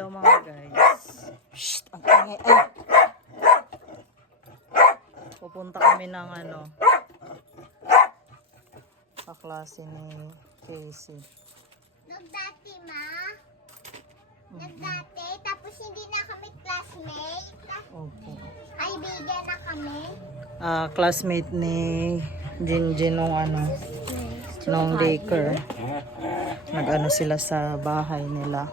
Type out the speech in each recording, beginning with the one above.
Hello mga guys. Shh, ang ingay. Ay! Pupunta kami ng kaklase ni Casey. Nagdati, ma? Nagdati, tapos hindi na kami classmate. Opo. Kaibigan na kami. Classmate ni Jinjin nung daycare. Sila sa bahay nila.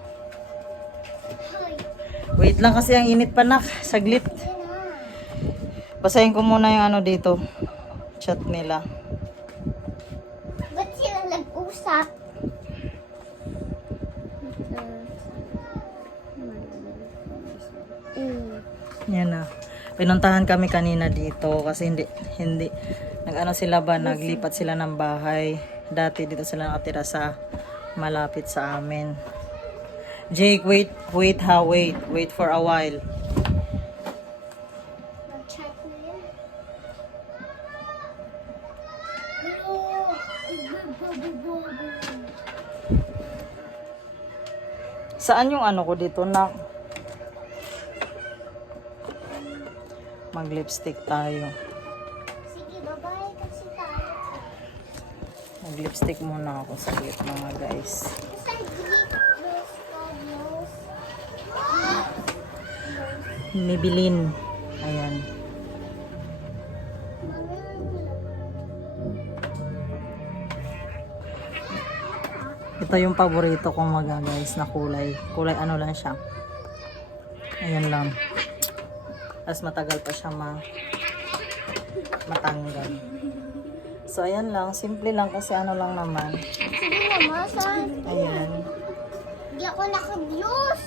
Wait lang kasi ang init pa nak. Saglit. Basahin ko muna yung dito. Chat nila. Ba't sila nag-usap? Yan na. Pinuntahan kami kanina dito kasi hindi sila ba, naglipat sila ng bahay. Dati dito sila nakatira sa malapit sa amin. Jake, wait for a while. Mag-chat nila. Saan yung ko dito na mag-lipstick tayo. Sige, bye-bye kasi tayo. Mag-lipstick muna ako saglit mga guys. Basta delete those photos. Maybelline. Ayan. Ito yung paborito kong guys na kulay. Kulay lang siya. Ayan lang. Tapos matagal pa siya matanggal. So ayan lang. Simple lang kasi lang naman. Sige naman, saan? Ayan. Hindi ako naka-views.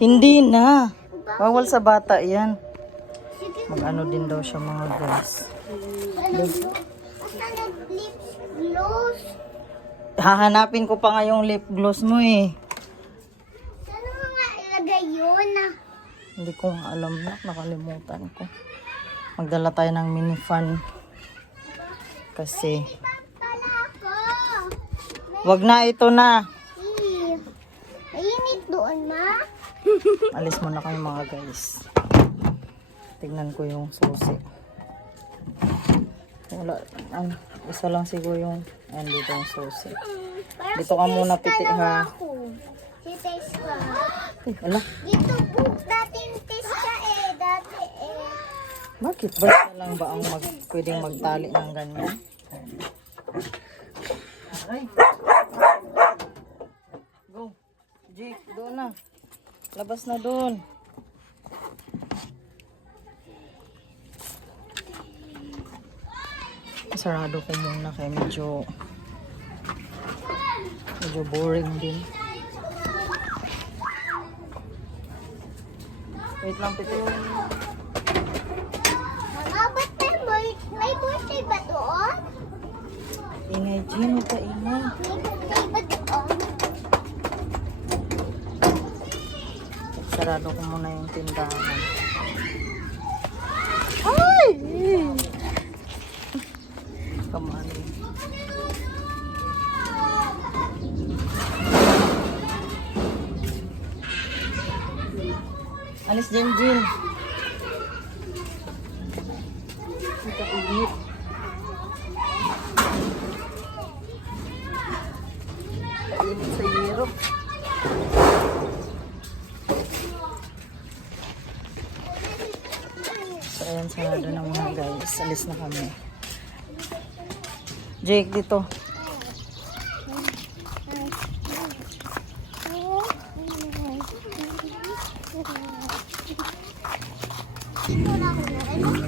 Hindi na. Bawal sa bata yan. Sige, Din daw siya mga guys. basta nag-lips gloss. Hahanapin ko pa nga yung lip gloss mo eh. Saan mo nga ilagay yun? Hindi ko nga alam na. Nakalimutan ko. Magdala tayo ng mini fan. Kasi Pala ako. wag na, ito na. Mainit doon, ma. Alis muna kayo mga guys. Tignan ko yung susi. Wala. Isa lang siguro yung dito yung susi. Para Dito ka muna piti lang ha. ako. Si taste ka. Ay, ala. Dito po, dating taste ka eh. Dati eh. Bakit? Balik na lang ba ang pwedeng magtali ng ganyan? Ay. Go. Jake, doon na. Labas na doon. Sarado ko muna kaya medyo boring din. Wait lang, Pito. Mama, ba't may birthday ba doon? Ingay, Jean. Huwag ka ingay. May birthday ba doon? Sarado ko muna yung tindahan. Ay! Come on. Alis dyan, Jean. Ito, init. Init sa Europe. So, ayan, sarado na mga guys. Alis na kami. Jake, dito.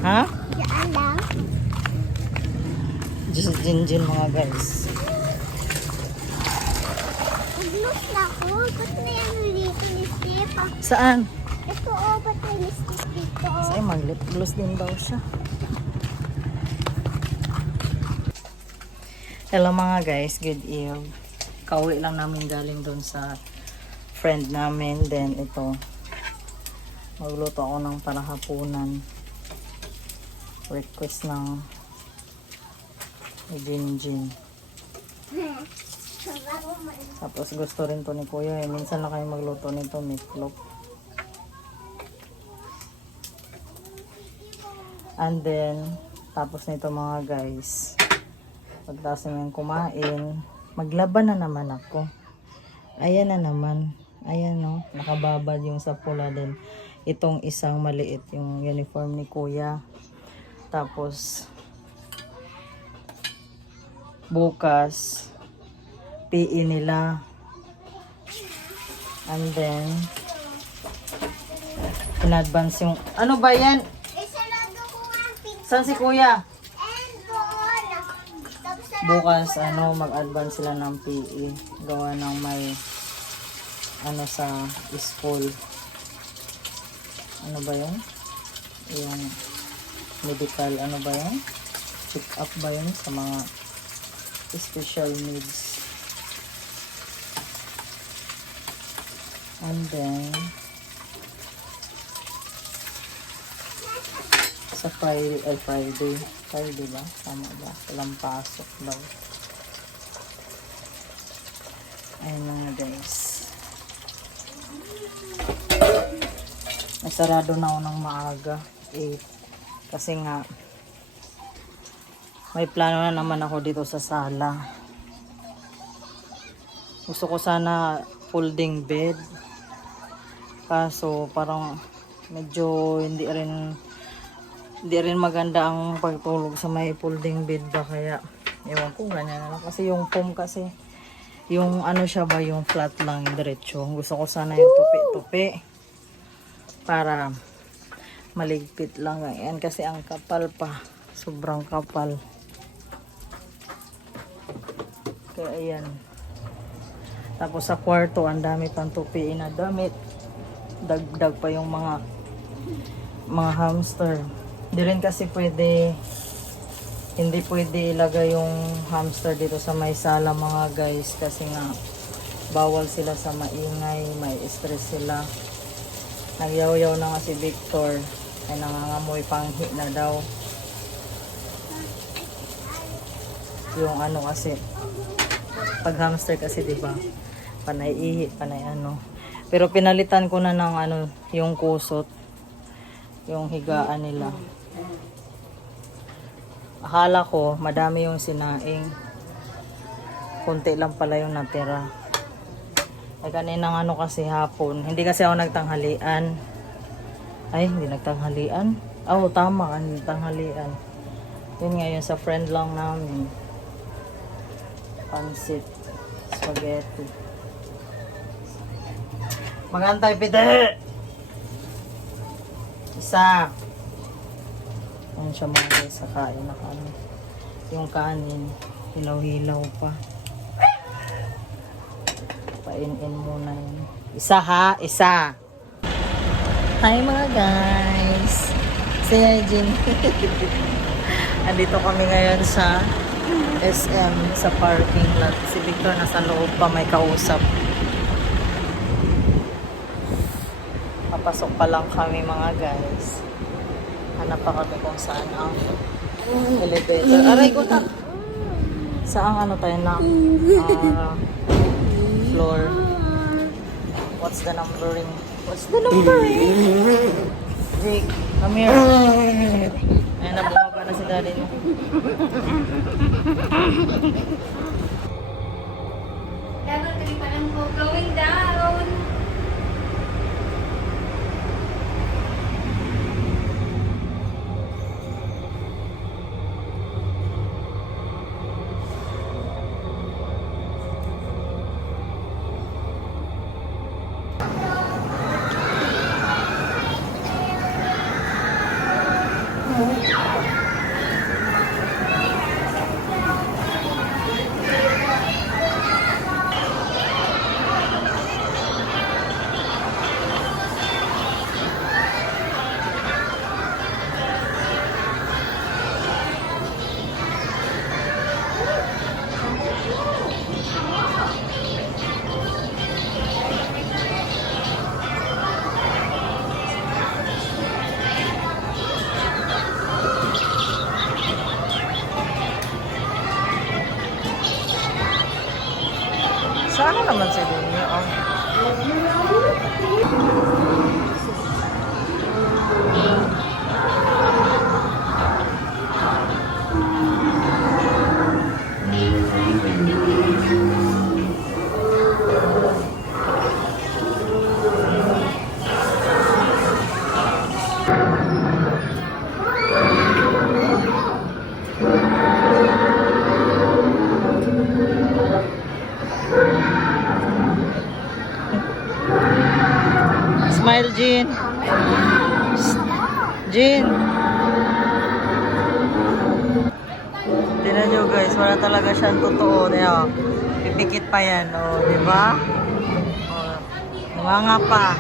Ha? Diyan lang. Just Jinjin mga guys. Mag-gloss na ako. Ba't may dito lipstick? Saan? Ito ba't may lipstick dito? Ay, mag-lip gloss din daw siya. Hello mga guys, good evening. Kauwi lang namin galing doon sa friend namin. Then ito, magluto ako ng parahapunan. Request ng Jinjin. Tapos gusto rin to ni Kuya. Eh. Minsan na kayo magluto nito, meatloaf. And then, tapos nito mga guys, pagtapos namin kumain, maglaban na naman ako. Ayan na naman. Ayan no, nakababad yung sa pula din. Itong isang maliit yung uniform ni Kuya. Tapos, bukas, PE nila. And then, in-advance yung, ano ba yan? Isarado ko ang pinto. Saan si Kuya? And doon. Tapos sarado Bukas, ko na. mag-advance sila ng PE. Gawa ng may, sa school. Ano ba yun? Yung medical, ano ba yun? Pick up ba yun sa mga special needs? And then, sa Friday ba? Tama ba? Walang pasok daw. Ayun mga guys. Nasarado na ako ng maaga. Kasi nga, may plano na naman ako dito sa sala. Gusto ko sana folding bed. Kaso parang medyo hindi rin maganda ang pagtulog sa may folding bed ba, kaya ewan ko, ganyan na lang. Kasi yung foam kasi, yung siya ba, yung flat lang, diretso. Gusto ko sana yung tupi-tupi para maligpit lang. Ayan, kasi ang kapal pa, sobrang kapal. Kaya ayan. Tapos sa kwarto, ang dami pang tupiin na damit. Dagdag pa yung mga hamster. Hindi pwede ilagay yung hamster dito sa may sala mga guys, kasi nga bawal sila sa maingay, may stress sila. Nagyaw-yaw na nga si Victor, ay nangangamoy panghi na daw. Yung kasi, pag hamster kasi diba, panay ihi, panay Pero pinalitan ko na ng yung kusot, yung higaan nila. Akala ko madami yung sinaing, konti lang pala yung natira. Ay kaninang kasi hapon, hindi kasi ako nagtanghalian. Ay, hindi nagtanghalian. Oh, tama, hindi tanghalian. Yun ngayon sa friend lang namin. Pansit, spaghetti. Magantay, pide! Isa. Ayan siya mga guys, sa kain na yung kanin, hilaw-hilaw pa. Pain-in muna yun. Isa ha, isa. Hi mga guys. Si Eugene. Andito kami ngayon sa SM, sa parking lot. Si Victor nasa loob pa, may kausap. Papasok pa lang kami mga guys. Hanap pa kami kung saan ang elevator. Aray ko na. Saan tayo na? Floor. What's the numbering? Jake, come here. Ayan na, bumaba na si daddy mo. Dapat kami palang going down. naman si Dunya. Oh. Smile, Jean. Jean. Tingnan nyo guys, wala talaga siyang totoo. Diba? Pipikit pa yan, oh, di ba? Oh, mga pa.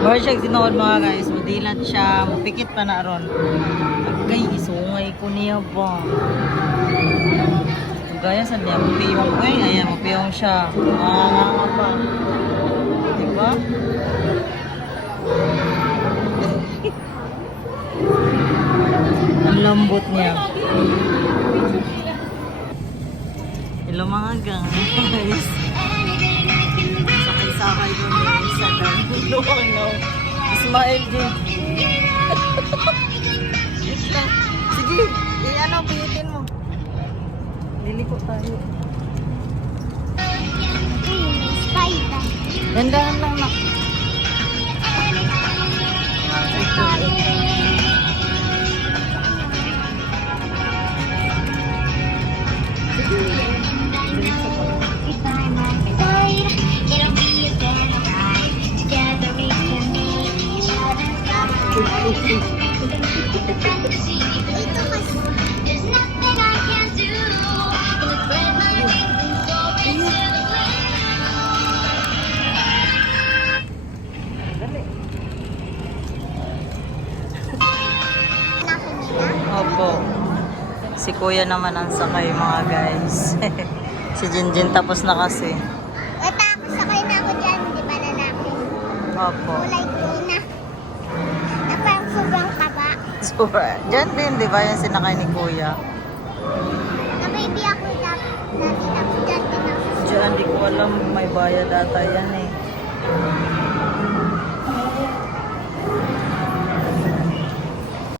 Bawa siya tinuod mga guys, madilat siya, mapikit pa na ron. Agay, isungay ko niya ba? Gaya sa niya, mapiyong ko eh, ayan, mapiyong siya. Mga pa. Diba? Ang lambot niya. Hello mga guys. Sakay-sakay doon guys sa luwang no. Smile din. Sige, i-ano, pihitin mo. Liliko tayo. Spider. Dandahan lang na. Opo. Si Kuya naman ang sakay mga guys. Si Jinjin tapos na kasi. Matapos sakay na ako dyan, di ba lalaki? Opo. Kulay tuna. Na parang sobrang taba. Super. Diyan din, di ba yung sinakay ni Kuya? Na baby ako dati tapos dyan din ako. Diyan, di ko alam. May bayad ata yan eh.